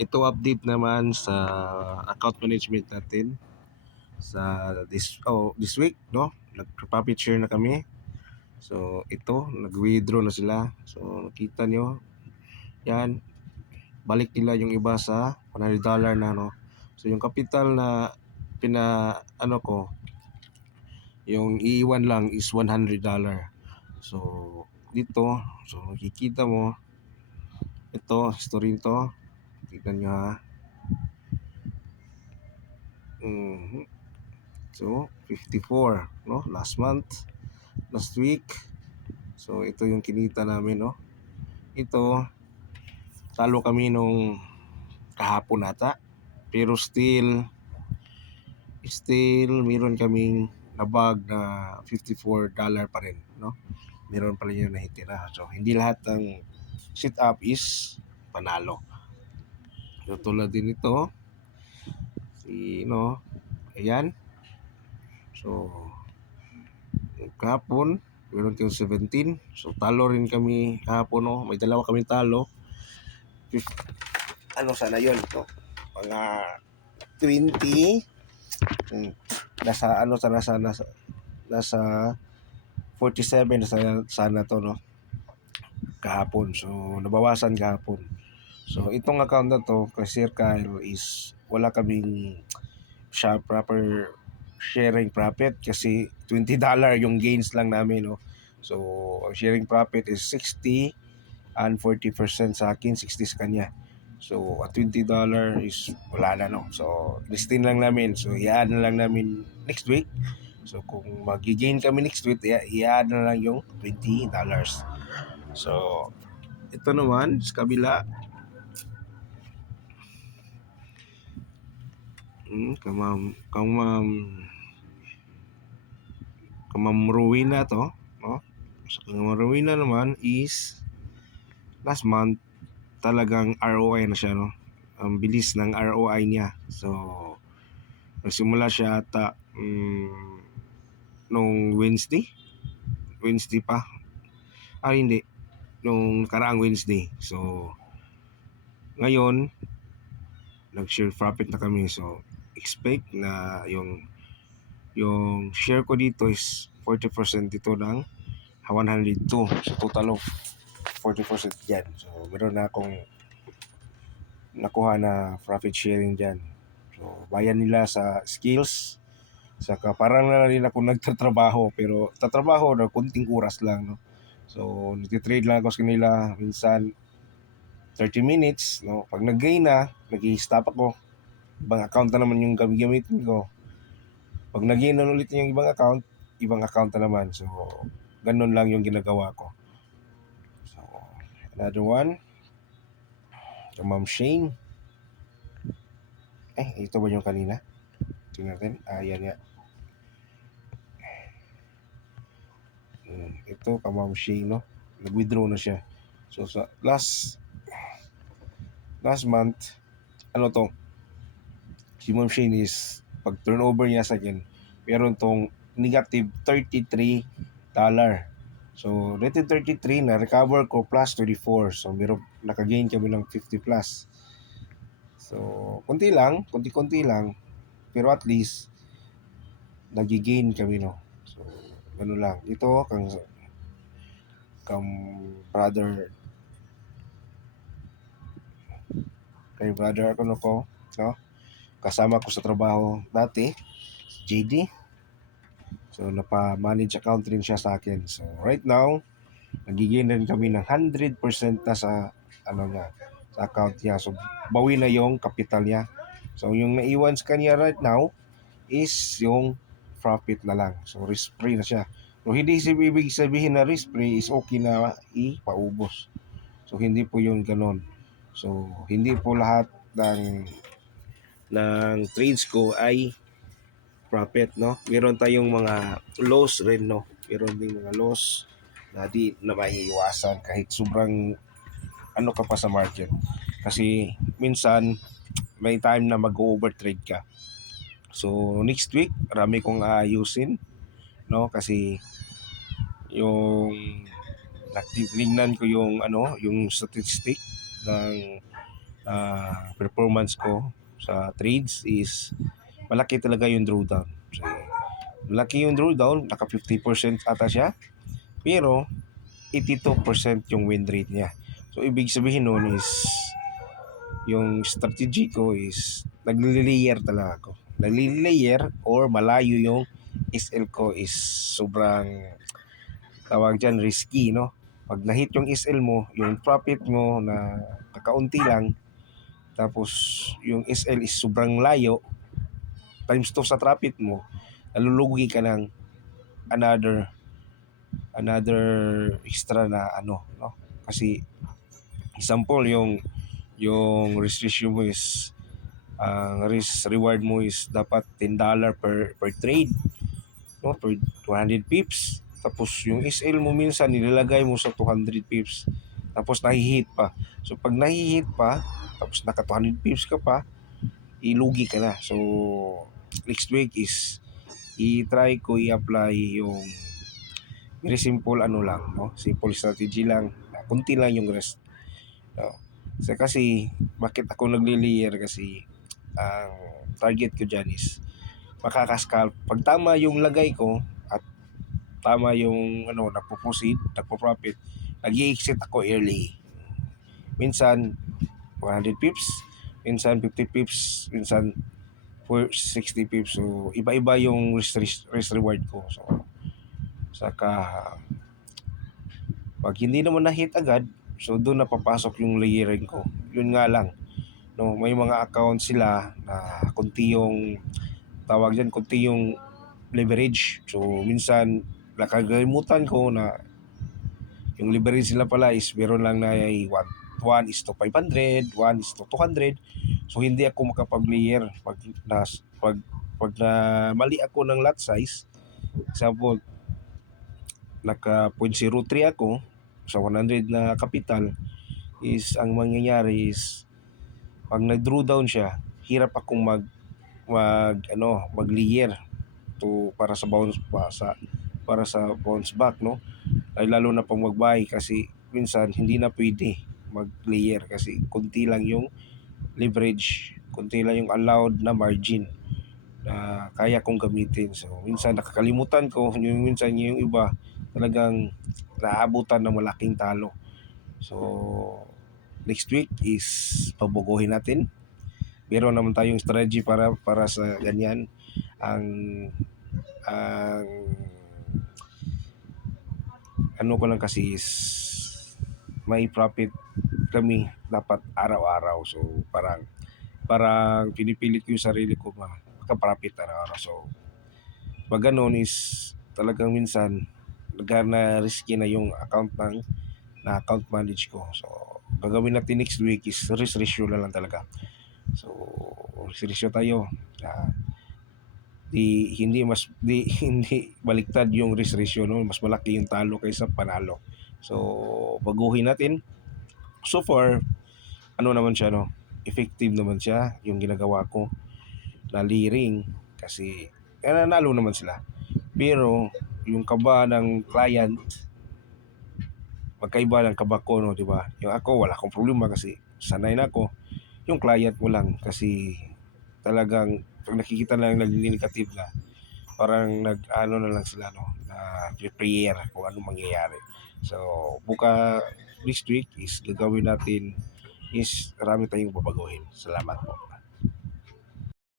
Ito update naman sa account management natin sa this week, no? Nag-profit share na kami. So ito, nag-withdraw na sila. So nakita nyo, yan, balik nila yung iba sa $100 na, no? So yung capital na ko, yung iiwan lang is $100. So dito, so nakikita mo ito, history nito. Tignan nyo, ha. So 54, no, last week. So ito yung kinita namin, no. Ito, talo kami nung kahapon ata, pero still meron kaming nabag na $54 pa rin, no. Meron pa rin yung nahitira. So hindi lahat ng sit up is panalo. So tulad din ito, ayan. So kahapon meron kayong 17. So talo rin kami kahapon, no. May dalawa kami talo. Sana yun, no? Mga 20. Nasa 47 sana to, no, kahapon. So nabawasan kahapon. So itong account na to kasi Sir Kyle is wala kaming proper sharing profit kasi $20 yung gains lang namin, no. So ang sharing profit is 60 and 40% sa akin, 60 sa kanya. So at $20 is wala na, no. So listin lang namin. So i-add na lang namin next week. So kung mag-gain kami next week, i-add na lang yung $20. So ito naman sa kabila, Kamam Rowena to, no? So Kamam Rowena naman is last month talagang ROI na siya, no. Ang bilis ng ROI niya. So nagsimula siya ata nung Wednesday pa. Hindi, nung nakaraang Wednesday. So ngayon nag-share profit na kami. So expect na yung share ko dito is 40% dito ng 102. So total of 40% dyan. So meron na akong nakuha na profit sharing dyan. So bayan nila sa skills. Saka parang na rin ako nagtatrabaho, pero tatrabaho na kunting oras lang, no. So nagtitrade lang ako sa kanila minsan 30 minutes, no. Pag nag-gain na, nag-i-stop ako. Ibang account na naman yung gamitin ko. Pag nag-gain na ulit yung ibang account na naman. So ganun lang yung ginagawa ko. So another one, so Ma'am Shane. Ito ba yung kanina? Tingnan natin. Yan nga. Ito, Ma'am Shane, no. Nag-withdraw na siya. So sa last month, si Ma'am Shane is pag turnover niya sa akin, meron tong negative $33. So negative 33 na recover ko plus 24. So meron naka-gain kami ng 50 plus. So konti lang, pero at least nag-gain kami, no. So gano'n lang. Ito kay brother ako, no. Kasama ko sa trabaho dati, JD. So napa-manage account rin siya sa akin. So right now, nagiging rin kami ng 100% na sa sa account niya. So bawi na yung capital niya. So yung naiwan sa kanya right now is yung profit na lang. So risk free na siya. So hindi ibig sabihin na risk free is okay na ipaubos. So hindi po yung ganon. So hindi po lahat ng trades ko ay profit, no. Meron tayong mga loss rin, no. Meron ding mga loss na di na maiiwasan kahit sobrang ka pa sa market. Kasi minsan may time na mag-overtrade ka. So next week, marami kong aayusin, no, kasi yung natignan ko yung statistic ng performance ko sa trades is malaki talaga yung drawdown. So, malaki yung drawdown, naka 50% ata siya, pero 82% yung win rate niya. So ibig sabihin nun is yung strategy ko is nagli-layer talaga ako. Nagli-layer or malayo yung SL ko is sobrang tawag dyan risky, no? Pag na-hit yung SL mo, yung profit mo na kakaunti lang, tapos yung SL is sobrang layo, times 2 sa profit mo, nalulugi ka ng another extra na ano, no? Kasi example yung restriction mo is ang risk reward mo is dapat $10 per trade, no, per 200 pips. Tapos yung SL mo minsan nilalagay mo sa 200 pips, tapos nahihit pa. So pag nahihit pa, tapos naka 200 pips ka pa, ilugi ka na. So next week is i-try ko i-apply yung very simple ano lang, no, simple strategy lang, kunti lang yung rest, no? So, kasi bakit ako nagli-layer, kasi ang target ko dyan is makakascalp. Pag tama yung lagay ko at tama yung ano, nagpo-profit, nag-i-exit ako early. Minsan 100 pips, minsan 50 pips, minsan for 60 pips. So iba-iba yung risk reward ko. So saka pag hindi naman na-hit agad, so doon na papasok yung layering ko. Yun nga lang, no, may mga account sila na kunti yung tawag dyan, kunti yung leverage. So minsan nakagalimutan ko na yung leverage nila pala is meron lang na 1 is to 500, 1 is to 200. So hindi ako makapag-layer pag, pag na mali ako ng lot size. Example, naka 0.03 ako sa 100 na capital, is ang mangyayari is pag nag-draw down siya, hirap akong mag-layer to para sa bounce back, no? Ay lalo na pang mag-buy, kasi minsan hindi na pwede mag-layer kasi kunti lang yung leverage, kunti lang yung allowed na margin na kaya kong gamitin. So minsan nakakalimutan ko, yung minsan yung iba talagang naabutan ng malaking talo. So next week is pabuguhin natin. Meron naman tayong strategy para sa ganyan. Ang ano ko lang kasi is may profit kami dapat araw-araw. So parang pinipilit ko yung sarili ko makaprofit araw-araw. So pag ganun is talagang minsan na risky na yung account manage ko. So gagawin natin next week is risk ratio na lang talaga. So risk ratio tayo. Hindi baliktad yung risk ratio, no? Mas malaki yung talo kaysa panalo. So baguhin natin. So far ano naman siya, no, effective naman siya yung ginagawa ko na leering, kasi nanalo naman sila. Pero yung kaba ng client, magkaiba ng kaba ko, no, di ba? Yung ako wala akong problema kasi sanay na ako. Yung client mo lang kasi talagang pag nakikita na lang naging negative na, parang nag-ano na lang sila, no, na prepare kung ano mangyayari. So buka next week is gagawin natin is marami tayong babaguhin. Salamat po.